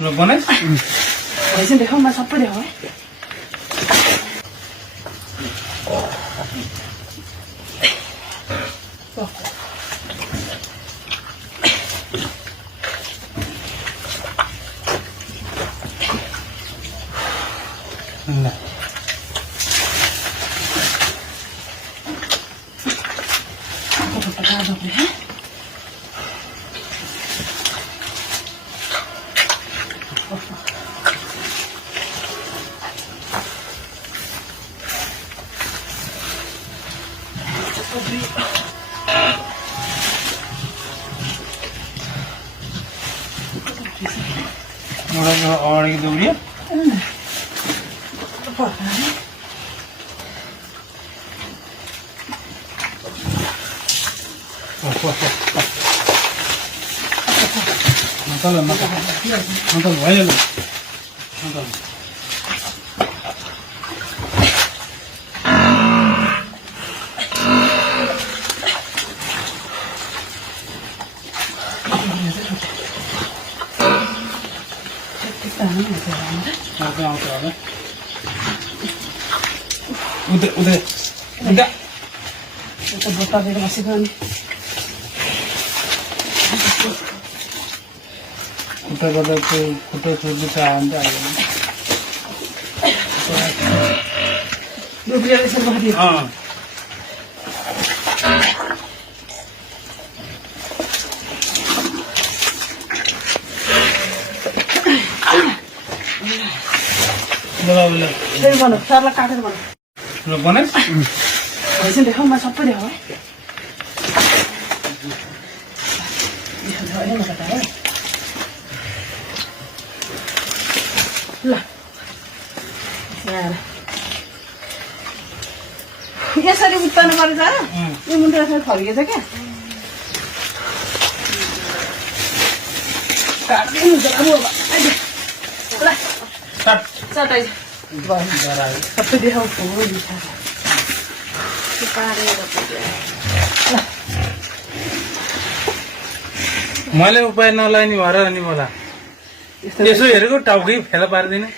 Lo pones? Recién dejó más apurado, ¿eh? No. Ahora que debería. Mátalo, mátalo. Mátalo, váyalo. Mátalo. Udah. Kita botol di masih kan. Kita bisa anda. Dua beli serba hadir. Boleh. Dari mana? Salah kata dari mana? Lo pones? Recién dejó más apurado, ¿eh? Lah. यसरी उत्तानो पर्छ यो मुन्टा यसरी फर्केछ क्या काट्दिनु जरा अब ल चटाइ सबै देखाउ फोन दिन्छ मैले उपाय नलाउने भएर अनि मलाई यसो हेरेको टाउकै फेला पारिदिने